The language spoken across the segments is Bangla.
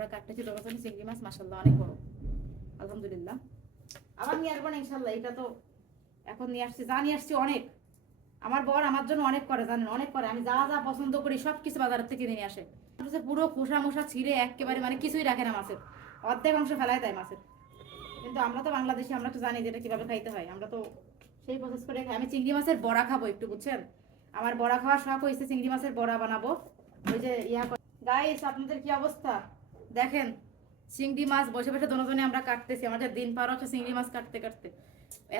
আমরা কাটতেছি দোকানে চিংড়ি মাছ, মাশাআল্লাহ অনেক বড়, আলহামদুলিল্লাহ। আবার নিয়ে আসবো না ইনশাল্লাহ। এটা তো এখন নিয়ে আসছি, যা নিয়ে আসছি অনেক। আমার বর আমার জন্য অনেক করে, জানেন, অনেক করে। আমি যা যা পছন্দ করি সব কিছু বাজার থেকে নিয়ে আসে। পুরো খোসা মোসা ছিঁড়ে একেবারে মানে কিছুই রাখে না মাছের, অর্ধেক অংশ ফেলায় দেয় মাছের। কিন্তু আমরা তো বাংলাদেশি, আমরা তো জানি যে এটা কিভাবে খাইতে হয়, আমরা তো সেই প্রসেস করে খাই। আমি চিংড়ি মাছের বড়া খাবো একটু, বুঝছেন? আমার বড়া খাওয়ার শখ হয়েছে, চিংড়ি মাছের বড়া বানাবো। ওই যে গাইস, আপনাদের কি অবস্থা দেখেন। চিংড়ি মাছ বসে বসে দুজনে আমরা কাটতেছি, আমাদের দিন পার হচ্ছে চিংড়ি মাছ কাটতে কাটতে।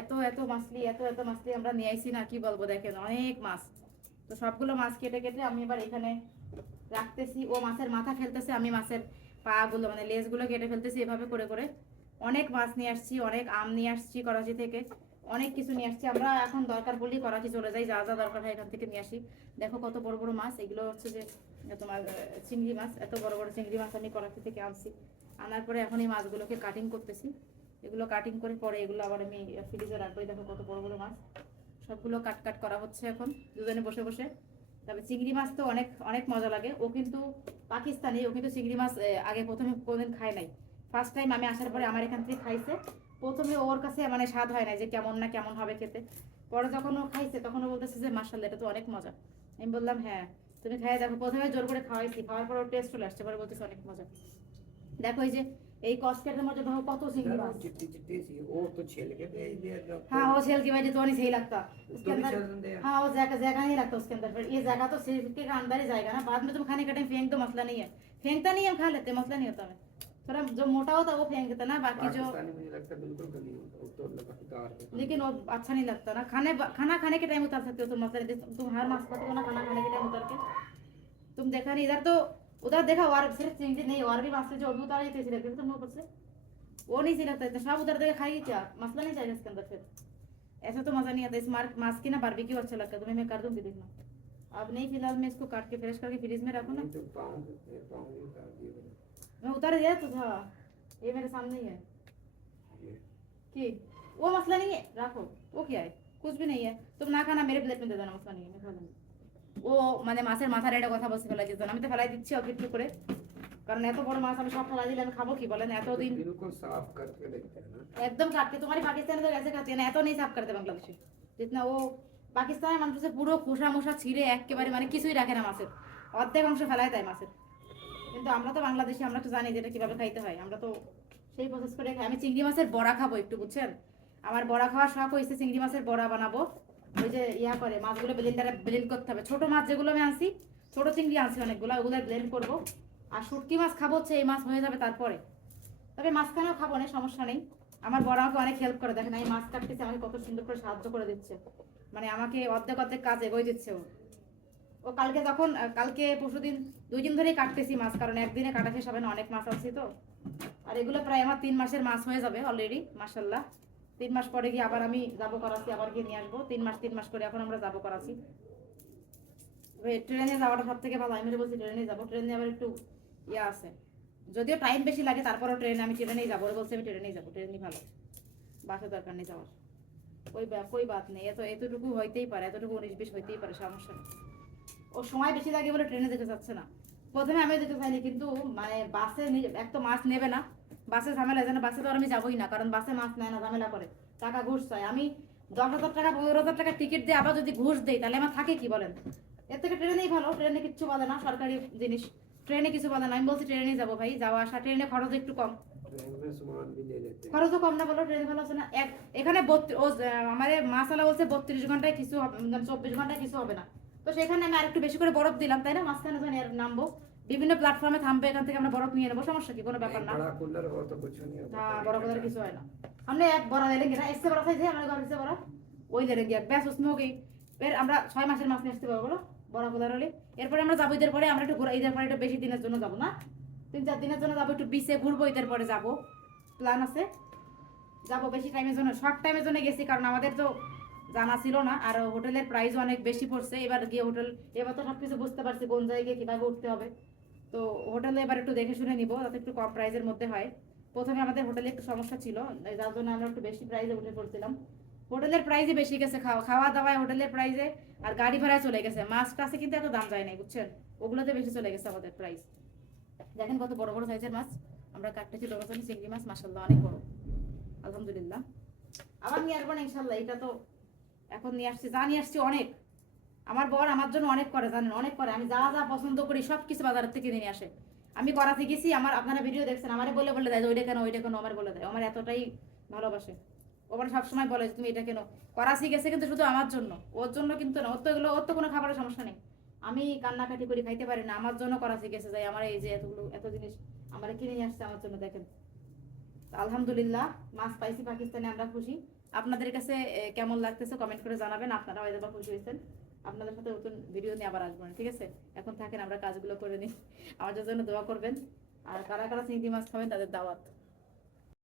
এত এত মাছলি, এত এত মাছলি আমরা নিয়ে আইছি না, কি বলবো, দেখেন অনেক মাছ। তো সবগুলো মাছ কেটে কেটে আমি এবার এখানে রাখতেছি। ও মাছের মাথা ফেলতেছে, আমি মাছের পা গুলো মানে লেজগুলো কেটে ফেলতেছি, এভাবে করে করে। অনেক মাছ নিয়ে আসছি, অনেক আম নিয়ে আসছি করাচি থেকে, অনেক কিছু নিয়ে আসছি। আমরা এখন দরকার পড়লেই করাচি চলে যাই, যা যা দরকার হয় এখান থেকে নিয়ে আসি। দেখো কত বড় বড় মাছ, এগুলো হচ্ছে যে তোমার চিংড়ি মাছ। এত বড় বড় চিংড়ি মাছ আমি করাচি থেকে আনছি। আনার পরে এখন এই মাছগুলোকে কাটিং করতেছি। এগুলো কাটিং করে পরে এগুলো আবার আমি ফ্রিজে রাখবো। দেখো কত বড় বড় মাছ, সবগুলো কাট কাট করা হচ্ছে এখন দুজনে বসে বসে। তবে চিংড়ি মাছ তো অনেক অনেক মজা লাগে। ও কিন্তু পাকিস্তানি, ও কিন্তু চিংড়ি মাছ আগে প্রথমে কোনোদিন খায় নাই। ফার্স্ট টাইম আমি আসার পরে আমার এখান থেকে খাইছে। প্রথমে ওর কাছে মানে স্বাদ হয় না যে কেমন না কেমন হবে খেতে। পরে যখন ও খাইছে তখন ও বলতেছে যে মাশাআল্লাহ, এটা তো অনেক মজা। আমি বললাম হ্যাঁ, তুমি খাইয়ে দেখো। প্রথমে জোর করে খাওয়াইছি, খাওয়ার পর ওর টেস্ট চলে আসছে, পরে বলতেছে অনেক মজা। দেখো এই যে এই কস্কেটের মধ্যে দেখো कत चिंगड़ी माछ। चिट्टी चिट्टी सी वो तो छील के भेज दिया तो हाँ वो छील के वजह तो नहीं सही लगता उसके तो भी अंदर। चल दे हाँ वो जगह जगह नहीं लगता उसके अंदर, फिर ये जगह तो सिर्फ के अंदर ही जाएगा ना। बाद में तुम खाने का टाइम फेंक दो, मसला नहीं है। फेंकता नहीं है, हम खा लेते, मसला नहीं होता। मैं थोड़ा जो मोटा होता है वो फेंक देता ना, बाकी जो पाकिस्तानी मुझे लगता है बिल्कुल गली होता वो तो लगातार लेकिन वो अच्छा नहीं लगता ना। खाना खाने के टाइम उतार सकते हो तुम, मसला नहीं। तुम हर मांस खाते हो ना, खाना खाने के टाइम उतार के। तुम देखा नहीं इधर तो, उधर देखा और सिर्फ चिंगड़ी नहीं और भी मांस जो अभी उतार देते थे तुम ऊपर से, वो नहीं सही लगता। इतना सब उधर देखे खाएगी क्या, मसला नहीं चाहिए इसके अंदर। फिर ऐसा तो मजा नहीं आता। इस मांस की ना बारबेक्यू अच्छा लगता है तुम्हें, मैं कर दूंगी देखना। अब नहीं, फिलहाल मैं इसको काट के फ्रेश करके फ्रिज में रखूँ ना। तो पाँव उतार दिए मैंने। मैं उतार दिया तो था, ये मेरे सामने ही है ये कि वो मसला नहीं है, रखो। वो क्या है, कुछ भी नहीं है। तुम ना खाना, मेरे प्लेट में दे देना, मसला नहीं है, मैं खा लूंगी। ও মানে মাছের মাথার এটা কথা বলতে ফেলাই দিত, আমি তো ফেলাই দিচ্ছি অল্প একটু করে, কারণ এত বড় মাছ আমি সব ফেলাই দিলে আমি খাবো কি বলেন এতদিন। बिल्कुल साफ करके देखते हैं ना एकदम काट के, तुम्हारी पाकिस्तानी तो ऐसे खाती है ना, এত नहीं साफ करते बांग्लादेशे जितना वो। পাকিস্তানের মানুষ পুরো খোসা মোসা ছিঁড়ে একেবারে মানে কিছুই রাখে না মাছের, অর্ধেক অংশ ফেলায় দেয় মাছের। কিন্তু আমরা তো বাংলাদেশি, আমরা তো জানি যে এটা কিভাবে খাইতে হয়, আমরা তো সেই প্রসেস করে খাই। আমি চিংড়ি মাছের বড়া খাবো একটু, বুঝছেন? আমার বড়া খাওয়ার শখ হয়েছে, চিংড়ি মাছের বড়া বানাবো। ওই যে করে মাছগুলো ব্লেন্ডারে ব্লেন্ড করতে হবে। ছোট মাছ যেগুলো আমি আনছি, ছোট চিংড়ি আনছি অনেকগুলো, ওগুলো ব্লেন্ড করবো। আর শুটকি মাছ খাবো হচ্ছে এই মাছ হয়ে যাবে তারপরে। তবে মাঝখানেও খাবো না, সমস্যা নেই। আমার বড় আমাকে অনেক হেল্প করে, দেখেন আমি মাছ কাটতেছি, আমাকে কত সুন্দর করে সাহায্য করে দিচ্ছে। মানে আমাকে অর্ধেক অর্ধেক কাজ এগোই দিচ্ছে ও। ও কালকে যখন কালকে পরশুদিন 2 দিন ধরেই কাটতেছি মাছ, কারণ একদিনে কাটা শেষ হবে না, অনেক মাছ আছে তো। আর এগুলো প্রায় আমার 3 মাসের মাছ হয়ে যাবে অলরেডি, মাশাল্লাহ। 3 মাস পরে গিয়ে আবার আমি যাবো করাচ্ছি, আবার গিয়ে নিয়ে আসবো। 3 মাস করে এখন আমরা যাবো করাচ্ছি। ট্রেনে যাওয়াটা সব থেকে ভালো, আমি বলছি ট্রেনে যাবো। ট্রেনে আবার একটু ইয়ে আছে, যদিও টাইম বেশি লাগে, তারপরও ট্রেনে আমি ট্রেনেই যাবো। ওরা বলছে আমি ট্রেনেই যাবো, ট্রেনই ভালো, বাসে দরকার নেই যাওয়ার। কই বাত নেই, এতটুকু হইতেই পারে, এতটুকু 19-20 হইতেই পারে, সমস্যা নেই। ও সময় বেশি লাগে বলে ট্রেনে যেতে চাচ্ছে না। প্রথমে আমি যেতে চাইনি, কিন্তু মানে বাসে এক তো মাছ নেবে না, বাসে ঝামেলা জানে। বাসে তো আর আমি যাবোই না, কারণ বাসে মাছ নেয় না, ঝামেলা করে, টাকা ঘুষ চায়। আমি 10,000 টাকা 15,000 টাকা টিকিট দিয়ে আবার যদি ঘুষ দেই তাহলে আমার থাকে কি বলেন? এর থেকে ট্রেনেই ভালো। ট্রেনে কিচ্ছু বলে না, সরকারি জিনিস, ট্রেনে কিছু বলে না। আমি বলছি ট্রেনেই যাবো ভাই, যাওয়া আসা, ট্রেনে খরচ একটু কম, ट्रेन में सामान भी ले लेते हैं খরচও কম না বলো, ট্রেনে ভালো আছে না। এখানে আমার মাসালা বলছে 32 ঘন্টায় কিছু 24 ঘন্টায় কিছু হবে না। তো সেখানে আমি আরেকটু বেশি করে বরফ দিলাম, তাই না? মাঝখানে যখন নামবো বিভিন্ন প্ল্যাটফর্মে থামবে, এখান থেকে আমরা বরফ নিয়ে নেবো, সমস্যা কি, কোনো ব্যাপার না। बड़ा कूलर हो तो कुछ नहीं होता हाँ बड़ा कूलर কিছু হয় না। हमने एक बड़ा ले लेंगे ना, इससे बड़ा साइज है हमारे घर से बड़ा, वही ले लेंगे बस, उसमें हो गई। फिर আমরা 6 মাসের মাছ নিয়ে আসতে পারবো বলো, বড় কূলার হলে। এরপরে আমরা যাবো ঈদের পরে, আমরা একটু ঘোরা, ঈদের পরে একটু বেশি দিনের জন্য যাবো না, 3-4 দিনের জন্য যাবো, একটু বিচে ঘুরবো। ঈদের পরে যাবো, প্ল্যান আছে যাবো। বেশি টাইমের জন্য, শর্ট টাইমের জন্য গেছি, কারণ আমাদের তো জানা ছিল না, আর হোটেলের প্রাইস অনেক বেশি পড়ছে। এবার গিয়ে হোটেল, এবার তো সবকিছু বুঝতে পারছি কোন জায়গায় কিভাবে উঠতে হবে। তো হোটেলে এবার একটু দেখে শুনে নিবো, যাতে একটু কম প্রাইসের মধ্যে হয়। প্রথমে আমাদের হোটেলে একটু সমস্যা ছিল, যার জন্য আমরা একটু বেশি প্রাইসে উঠে পড়ছিলাম। হোটেলের প্রাইসে বেশি গেছে, খাওয়া দাওয়ায় হোটেলের প্রাইসে, আর গাড়ি ভাড়ায় চলে গেছে। মাছ টাছে কিন্তু এত দাম যায় নাই, বুঝছেন? ওগুলোতে বেশি চলে গেছে আমাদের প্রাইস। দেখেন কত বড় বড় সাইজের মাছ আমরা কাটতেছি ডোবাসানি চিংড়ি মাছ মাশাআল্লাহ অনেক বড় আলহামদুলিল্লাহ। আবার নিয়ে আসবো না ইনশাল্লাহ। এটা তো এখন নিয়ে আসছি, যা নিয়ে আসছি অনেক। আমার বর আমার জন্য অনেক করে, জানেন অনেক করে। আমি যা যা পছন্দ করি সব কিছু বাজারের থেকে নিয়ে আসে। আমি করাতে গেছি, আমার আপনারা ভিডিও দেখছেন, আমারে বলে বলে দেয় যে ওইটা কেন ওইটা কেন, আমার বলে দেয়। আমার এতটাই ভালোবাসে, ও আমার সবসময় বলে যে তুমি এটা কেন। করাচি গেছে কিন্তু শুধু আমার জন্য, ওর জন্য কিন্তু না। ওর তো এগুলো, ওর তো কোনো খাবারের সমস্যা নেই। আমি কান্নাকাটি করি, খাইতে পারি না, আমার জন্য করাচি গেছে। যাই আমার এই যে এতগুলো এত জিনিস আমার কিনে নিয়ে আসছে আমার জন্য, দেখেন। আলহামদুলিল্লাহ মাছ পাইছি পাকিস্তানে, আমরা খুশি। আপনাদের কাছে কেমন লাগতেছে কমেন্ট করে জানাবেন। আপনারা হয়তো বা খুশি হয়েছেন। আপনাদের সাথে নতুন ভিডিও নিয়ে আবার আসবো, ঠিক আছে? এখন থাকেন, আমরা কাজগুলো করে নিই। আমাদের জন্য দোয়া করবেন। আর কারা কারা চিংড়ি মাছ খাবেন তাদের দাওয়াত।